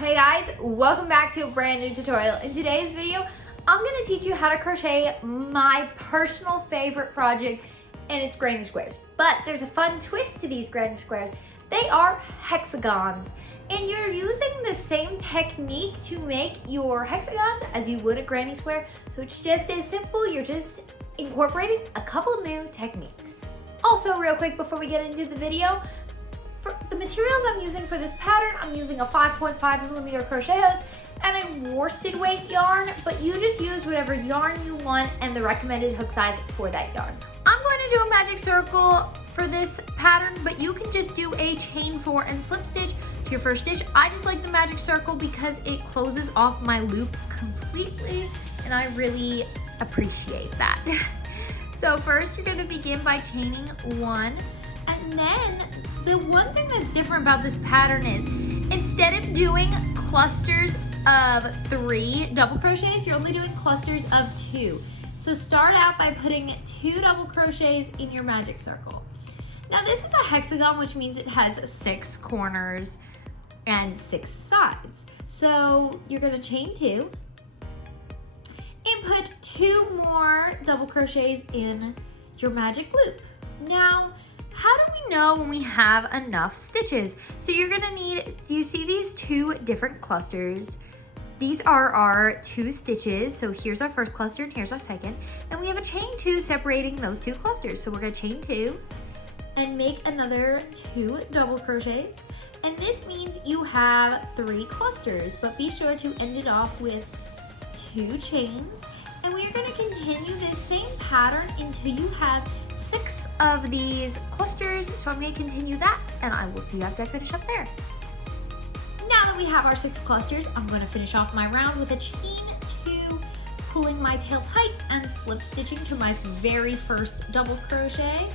Hey guys, welcome back to a brand new tutorial. In today's video, I'm going to teach you how to crochet my personal favorite project, and it's granny squares. But there's a fun twist to these granny squares. They are hexagons, and you're using the same technique to make your hexagons as you would a granny square. So it's just as simple, you're just incorporating a couple new techniques. Also, real quick before we get into the video, for the materials I'm using for this pattern, I'm using a 5.5mm crochet hook and a worsted weight yarn, but you just use whatever yarn you want and the recommended hook size for that yarn. I'm going to do a magic circle for this pattern, but you can just do a chain 4 and slip stitch to your first stitch. I just like the magic circle because it closes off my loop completely, and I really appreciate that. So first you're going to begin by chaining 1, and then the one thing that's different about this pattern is instead of doing clusters of 3 double crochets, you're only doing clusters of 2. So start out by putting 2 double crochets in your magic circle. Now this is a hexagon, which means it has 6 corners and 6 sides. So you're going to chain 2 and put 2 more double crochets in your magic loop. Now, how do we know when we have enough stitches? So you're gonna need, you see these 2 different clusters? These are our 2 stitches. So here's our first cluster and here's our second. And we have a chain 2 separating those 2 clusters. So we're gonna chain 2 and make another 2 double crochets. And this means you have 3 clusters, but be sure to end it off with 2 chains. And we are gonna continue this same pattern until you have 6 of these clusters. So I'm going to continue that, and I will see you after I finish up there. Now that we have our 6 clusters, I'm going to finish off my round with a chain 2, pulling my tail tight and slip stitching to my very first double crochet.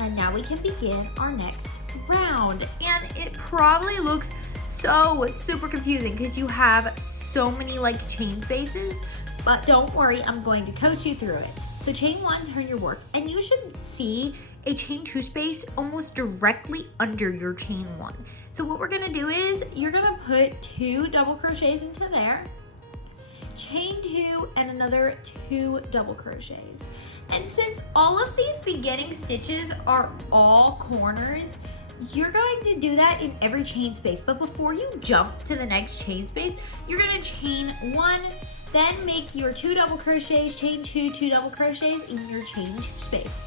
And now we can begin our next round. And it probably looks so super confusing because you have so many like chain spaces, but don't worry, I'm going to coach you through it. So chain 1, turn your work, and you should see a chain 2 space almost directly under your chain 1. So what we're gonna do is you're gonna put 2 double crochets into there, chain 2, and another 2 double crochets. And since all of these beginning stitches are all corners, you're going to do that in every chain space. But before you jump to the next chain space, you're gonna chain 1, then make your 2 double crochets, chain 2, 2 double crochets in your chain space.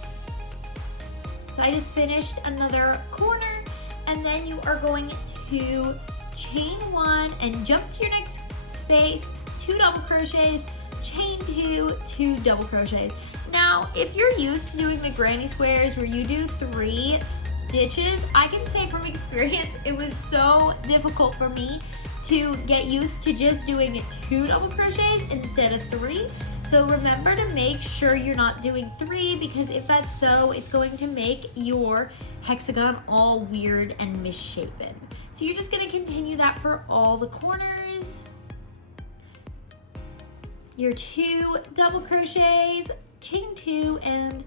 So I just finished another corner, and then you are going to chain 1 and jump to your next space, 2 double crochets, chain 2, 2 double crochets. Now, if you're used to doing the granny squares where you do 3 stitches, I can say from experience, it was so difficult for me to get used to just doing 2 double crochets instead of 3. So remember to make sure you're not doing 3, because if that's so, it's going to make your hexagon all weird and misshapen. So you're just gonna continue that for all the corners. Your 2 double crochets, chain 2, and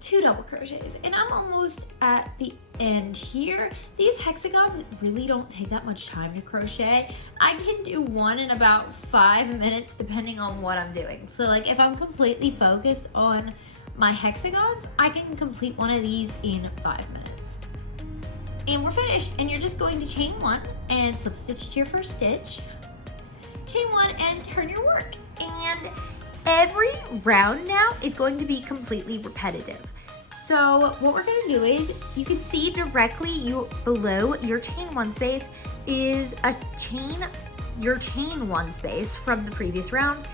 2 double crochets. And I'm almost at the end here. These hexagons really don't take that much time to crochet. I can do one in about 5 minutes depending on what I'm doing. So like if I'm completely focused on my hexagons, I can complete one of these in 5 minutes. And we're finished, and you're just going to chain 1 and slip stitch to your first stitch, chain 1 and turn your work. And every round now is going to be completely repetitive. So what we're gonna do is, you can see directly below your chain 1 space is your chain 1 space from the previous round,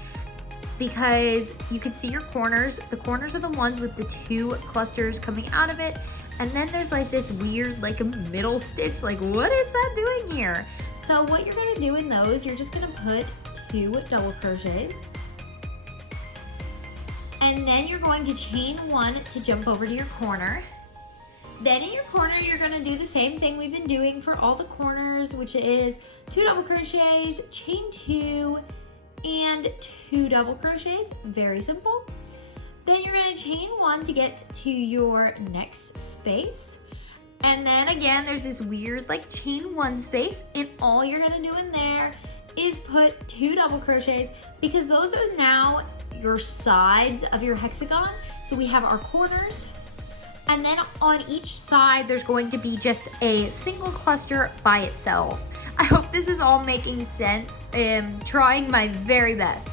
because you can see your corners. The corners are the ones with the 2 clusters coming out of it. And then there's like this weird like a middle stitch, like what is that doing here? So what you're gonna do in those, you're just gonna put 2 double crochets. And then you're going to chain 1 to jump over to your corner. Then in your corner, you're gonna do the same thing we've been doing for all the corners, which is 2 double crochets, chain 2, and 2 double crochets. Very simple. Then you're gonna chain 1 to get to your next space. And then again, there's this weird like chain 1 space, and all you're gonna do in there is put 2 double crochets, because those are now your sides of your hexagon. So we have our corners, and then on each side there's going to be just a single cluster by itself. I hope this is all making sense. I'm trying my very best.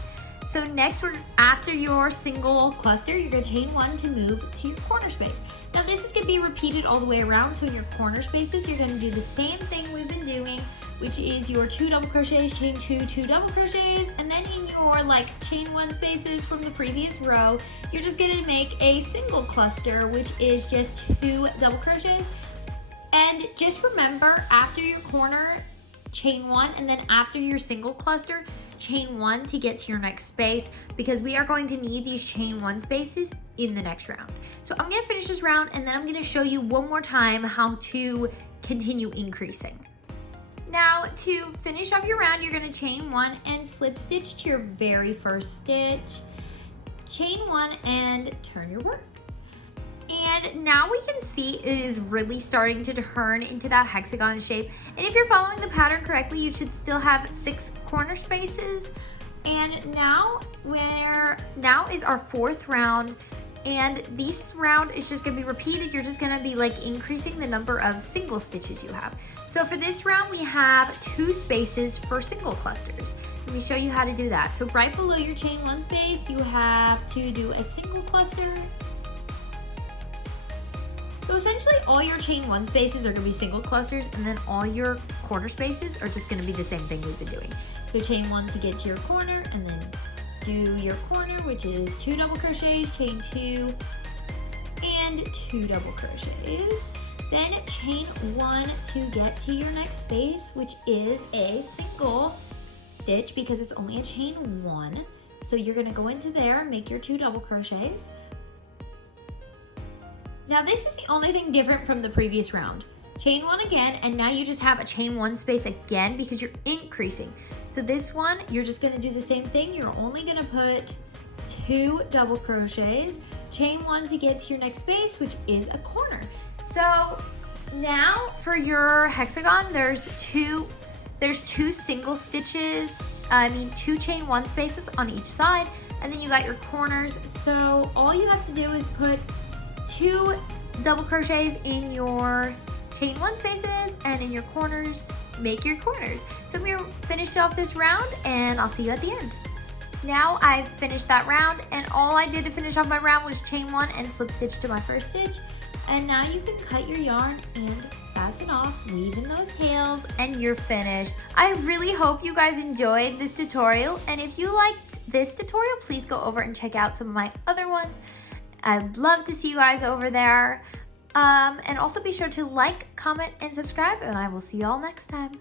So next, after your single cluster, you're gonna chain 1 to move to your corner space. Now this is gonna be repeated all the way around. So in your corner spaces, you're gonna do the same thing we've been doing, which is your 2 double crochets, chain 2, 2 double crochets, and then in your like chain 1 spaces from the previous row, you're just gonna make a single cluster, which is just 2 double crochets. And just remember, after your corner, chain 1, and then after your single cluster, chain 1 to get to your next space, because we are going to need these chain 1 spaces in the next round. So I'm gonna finish this round, and then I'm gonna show you one more time how to continue increasing. Now to finish off your round, you're gonna chain 1 and slip stitch to your very first stitch, chain 1 and turn your work. And now we can see it is really starting to turn into that hexagon shape. And if you're following the pattern correctly, you should still have 6 corner spaces. And now is our 4th round. And this round is just gonna be repeated. You're just gonna be like increasing the number of single stitches you have. So for this round, we have 2 spaces for single clusters. Let me show you how to do that. So right below your chain 1 space, you have to do a single cluster. So essentially all your chain 1 spaces are gonna be single clusters, and then all your corner spaces are just gonna be the same thing we've been doing. So chain 1 to get to your corner, and then do your corner, which is 2 double crochets, chain 2, and 2 double crochets. Then chain 1 to get to your next space, which is a single stitch because it's only a chain 1. So you're gonna go into there, make your 2 double crochets. Now this is the only thing different from the previous round. Chain 1 again, and now you just have a chain 1 space again because you're increasing. So this one, you're just gonna do the same thing. You're only gonna put 2 double crochets, chain 1 to get to your next space, which is a corner. So now for your hexagon, there's two single stitches, 2 chain 1 spaces on each side, and then you got your corners. So all you have to do is put 2 double crochets in your chain 1 spaces, and in your corners, make your corners. So we're finished off this round, and I'll see you at the end. Now I've finished that round, and all I did to finish off my round was chain 1 and slip stitch to my first stitch. And now you can cut your yarn and fasten off, weave in those tails, and you're finished. I really hope you guys enjoyed this tutorial, and if you liked this tutorial, please go over and check out some of my other ones. I'd love to see you guys over there. And also be sure to like, comment, and subscribe, and I will see you all next time.